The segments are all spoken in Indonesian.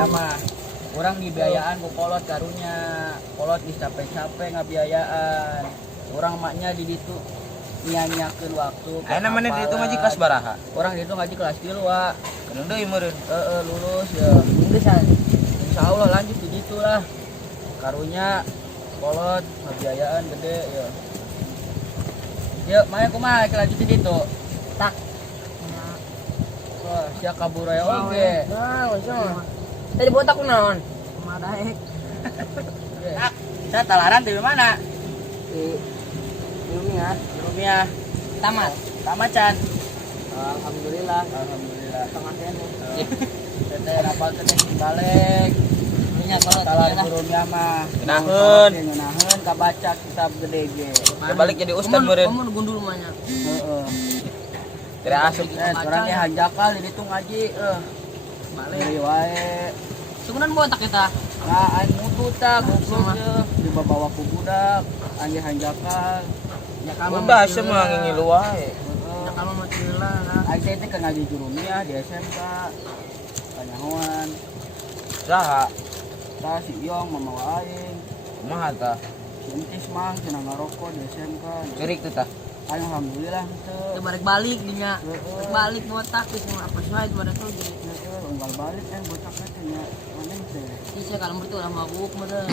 ya mah orang dibiayaan ku kolot karunya kolot di capek-capek ngabiayaan orang maknya di ditu nyanyakeun waktu aya namanya di itu ngaji kelas baraha orang di itu ngaji kelas 3 wa keun deui meureun lulus ya lulusan insyaallah lanjut di ditu lah karunya kolot ngabiayaan gede ya yuk maya kumaha lanjut di ditu tak wah sia kabur aya oge Nah, usah. Tadi botak kunaon? madaek tak saya talaran di mana Di Ilmiah. Rumia Tamat. tamacan Alhamdulillah. alhamdulillah Tengah kene. teh rapal teh balik Nya kalau talaran di Rumia mah Ngeunaheun. ngeunaheun kabaca kitab gede ge ya balik jadi ustad meureun Kamu gundul banyak. heeh teu asup orang ge hanjakal di ditu ngaji balik wae Sebenarnya botak kita. Nah, mutu tak goblok teh dibawa ku budak anjing hanjakal Ya kalau udah semua ngingilu wae Ya kalau mah cilah. Aing teh keur ngaji Jurumiyah di SMK kanyahoan saha tah si Iong mamawa aing kumaha tah si Entis mah cenah ngarokok di SMK ceurik teh tah aing alhamdulillah teu Balik-balik dinya. Balik botak geus mah apa sih itu tuh jadi. unggal balik bocah teh nya mana teh Sih kalau berarti udah mabuk meureun.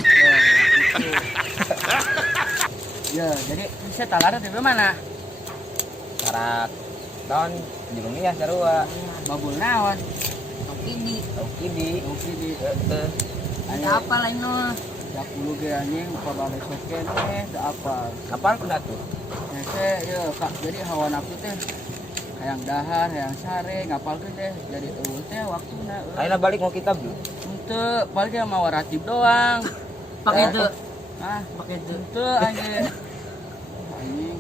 ya jadi saya talaran di mana sarak tahun di Rumia sarua babul naon Oke di. oke di oke di teu Ada apa lain no? 10 ge anjing pabalik kene teu apal kapan kuda tuh Nese, ya kak, jadi hawa nafsu teh hayang dahar, hayang sare, ngapalkeun teh jadi eueuh teh waktuna. ayeuna balik mau kitab dulu Henteu, paling dia mau ratib doang. Pakai itu. Ah, Pakai itu. henteu anjing. Anjing.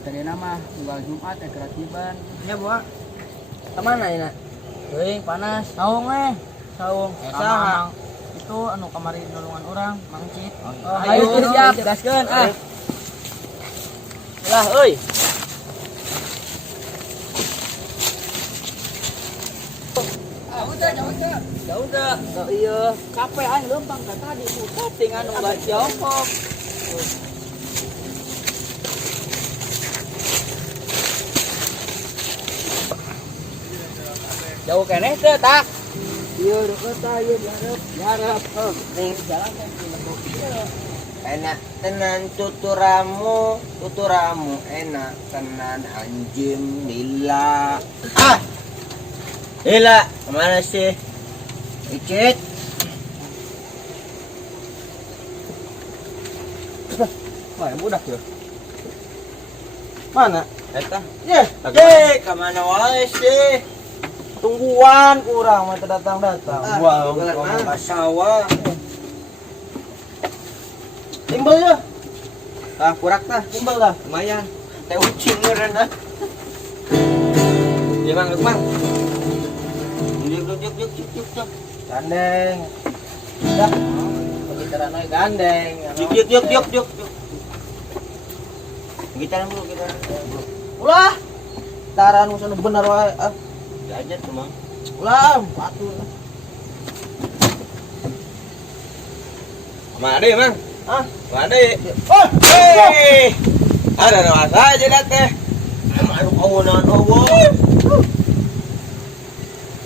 Tadi nama tanggal Jumat teh keratiban. Ya, Bu. Kemana ini? Teuing panas. Saung Saung. Saha? Itu anu kamari nolongan orang, Mang Cit. Oh, ayo teu siap, gaskeun ah. Lah euy. Jauh dah. Iya, kape aing leumpang ka tadi putar tinggal nu enggak jongkok. Jauh keneh teh tak? Iya, deket tah ieu diharap. Ning jalan teh enak tenan tuturamu enak tenan anjing lila lila kemana sih Icit wah budak ya. mana eta Ye, kemana wae sih tungguan kurang mah datang gua ngomong ka sawah timbel ya kurak tah timbel dah lumayan teh ucing meureun dah ya mang mang yuk gandeng dah pembicaraan we gandeng yuk kita dulu kita ulah taran usah bener wae jajan tuh mang ulah batu mana deh mang ah mana deh oh hei ada nama saja dah teh aduh kawanan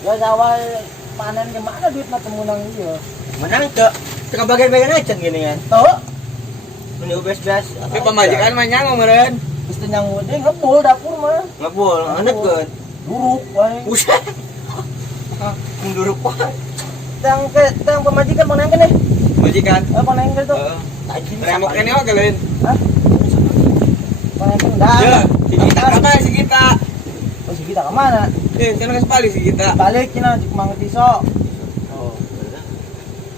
Ya awal panen gimana duit mah temunang ieu. menang ke bagian-bagian aja gini kan Tuh, menurut bes-bes tapi pemajikan mah nyang meureun geus teu nyanggu deui ngebul dapur mah. ngebul ngeuneukeun Duruk wae. buset munduruk wae Tang pemajikan mana yang nih? majikan Mana yang tuh? remok ini oke lain Hah? Mana yang dah? ya si kita kapan si kita Oh, si kita kemana? kan geus balik si kita Balik cina cik Mang Tiso. oh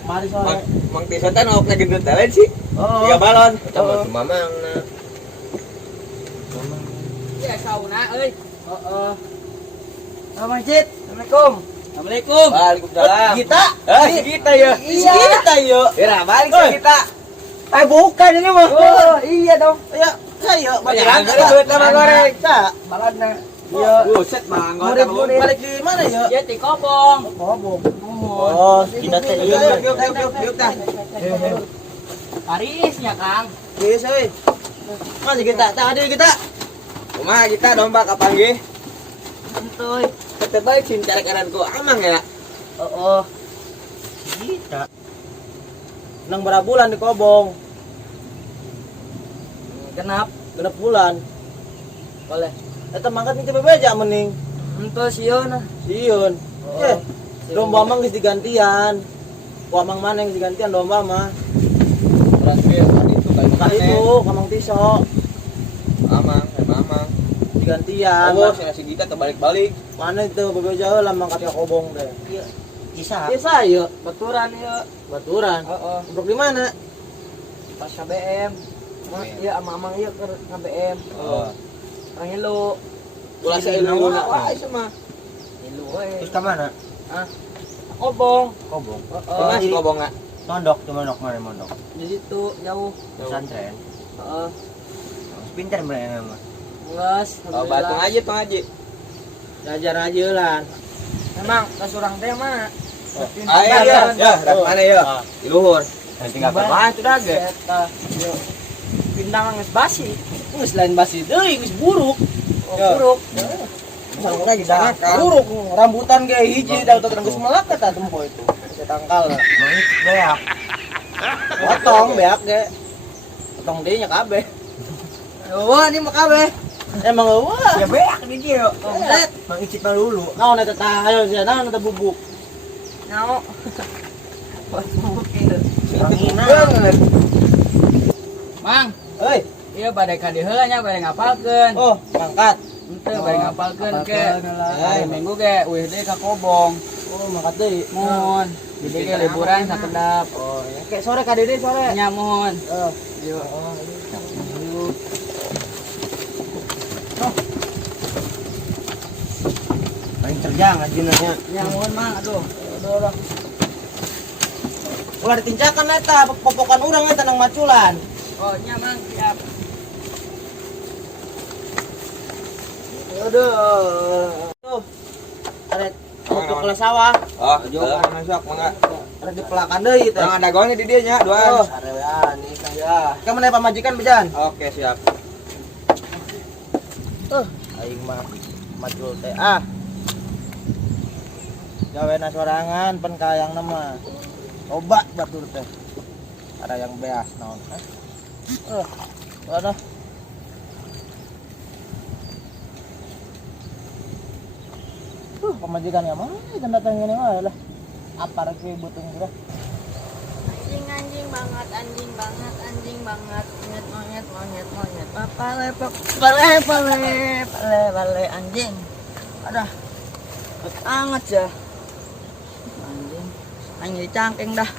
Mari sore. Mang Tiso teh nok lagi gendut lain sih Oh. 3 balon Oh. cuma mamangna Ya sauna euy. Heeh. Mang Cit. Assalamualaikum. Assalamualaikum. Waalaikumsalam Kita? si kita ya Iya. kita yuk ya balik si kita Bukan ini mah. Oh, iya dong. ya saya Banyak banyak duit sama goreng Baladna. Iya. Buset, Mang. Murid-murid. Balik di mana ya? Ya ti kobong. Kobong. Mohon. Oh, kita teh Yuk, iya. yuk, yuk, yuk, yuk, dah. Parisnya Kang. Geus euy. Mana kita? Tadi kita. Kumaha kita domba kapan ge? Santuy. Tetep balik sini cara-caran ku amang ya. Oh. Kita. Nang berapa bulan di Kobong? Kenap? Genep bulan. Boleh. Eta mangkat nih coba beja mending. Ento sieun. Sieun. Oh. Eh, domba mah geus digantian. Ku amang mana yang digantian domba mah? Berarti tadi itu kayak Kali itu kamang tiso Amang, amang. digantian. Oh, si kita terbalik-balik. Mana itu bebeja lah mangkat ka Kobong teh. Iya. Bisa. Bisa ya. Baturan ieu. Baturan. Heeh. Duduk di mana? Pas KBM. Iya amang ieu ke KBM. Oh. Orang elu. Ulah saya ilmu wah itu mah. Elu we. Terus ke mana? Ah. Kobong. Kobong. Heeh. Masih kobong enggak? Mondok, cuma mondok mana mondok? Di situ jauh. Pesantren. Heeh. Pinter mereka mah. Geus. Oh, batu aja tuh aja. Belajar aja lah. Emang kasurang teh mah. Ayo ya, ya, dari mana ya? Di luhur. Nanti Nggak kemana itu dah ge. Eta. Yo. Pindang geus basi. Geus lain basi deui, geus buruk. Oh, Ya. buruk. Sareng lagi dah. Buruk rambutan ge hiji da udah geus melak eta tempo itu. Saya tangkal lah. Mangit beak. Potong beak ge. Potong deui nya kabeh. Wah, ini mah kabeh. Emang wah. Ya beak di dieu. Komplit. Mang icip dulu. Naon eta tah ayo sia naon eta bubuk. Nyao. Pas bubuk ieu. Banget. Mang, Hei, ieu bade ka dieu heula nya bade ngapalkeun. oh, mangkat. Henteu bade ngapalkeun ke. ngapalkeun lah. Hari Minggu ge weuh deui ka Kobong. Oh, mangkat deui. Mohon. Jadi ge liburan sakedap. Oh, ya. Kayak sore ka deui sore. Nya mohon. Oh. Yo. Paling terjang aja nanya. Nya mohon Mang, aduh. Aduh. Ulah ditincakan eta popokan urang eta nang maculan. Oh, nya Mang, siap. Aduh. Tuh. Arek foto ke sawah. Oh, jauh masuk mangga. Arek dipelakan deui teh. Yang ada gongnya di dia nya, duaan. Arewean nih saya. Ka mana pamajikan bejan? Oke, siap. Aing mah macul teh ah. Gawena sorangan pen kayang nama. Coba batur teh. Ada yang beas naon. Waduh. Pemajikan yang mana? Ikan datang ini mah lah. Apa lagi butuh sudah? Anjing banget, anjing banget, anjing banget. Monyet, monyet, monyet, monyet. Papa lepok, bale, anjing. Aduh, anget ya. Anjing, anjing cangking dah.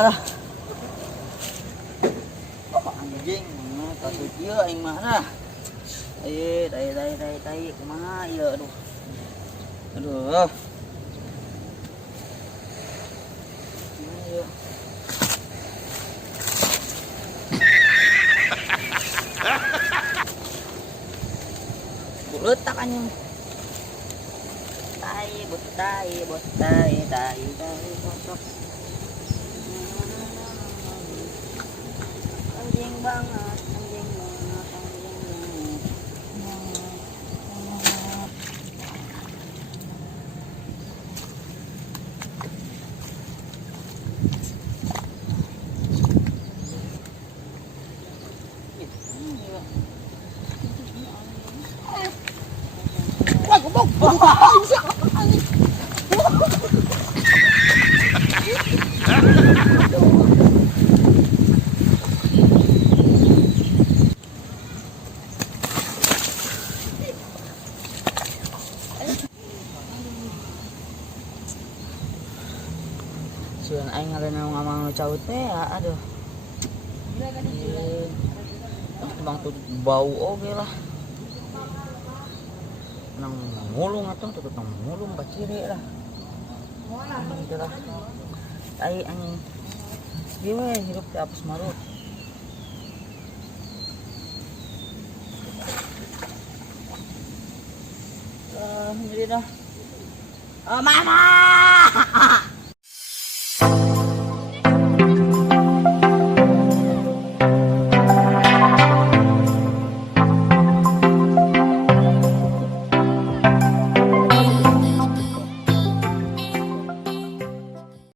Aduh. Oh, anjing, kasut ieu aing mah dah. Tai, kumaha ieu aduh. Aduh. Ayo. Letak anjing. Tai, kosok. Anjing banget, anjing banget, anjing banget. Sieun aing ngaranna ngamang nu caut teh aduh. Bang tuh bau oge lah. Nang mulung atuh tuh nang mulung baciri lah. Gitu lah. Tai anjing. Ieu we hirup teh apes marut. Hindi na. Oh, mama!